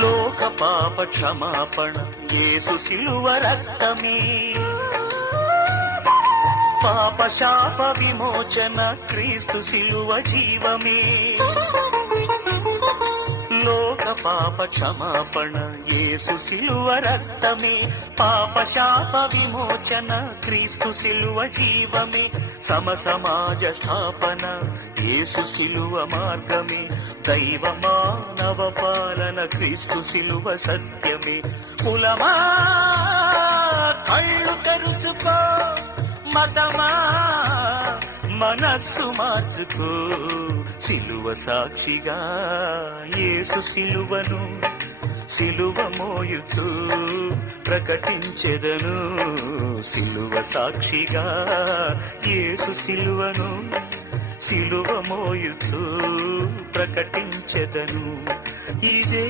లోక పాప క్షమాపణ యేసు శిలువ రక్తమే, పాప శాప విమోచన క్రీస్తు శిలువ జీవమే. లోక పాప క్షమాపణ యేసు శిలువ రక్తమే, పాప శాప విమోచన క్రీస్తు శిలువ జీవమే. సమాజ స్థాపన యేసు శిలువ మార్గమే, దైవ మానవ పాలన క్రీస్తు శిలువ సత్యమే. కులమా కళ్ళు తెరుచుకో, మతమా మనస్సు మార్చుకో, శిలువ సాక్షిగా యేసు శిలువను శిలువ మోయుచు ప్రకటించెదను. శిలువ సాక్షిగా యేసు శిలువను శిలువ మోయుచు ప్రకటించెదను. ఇదే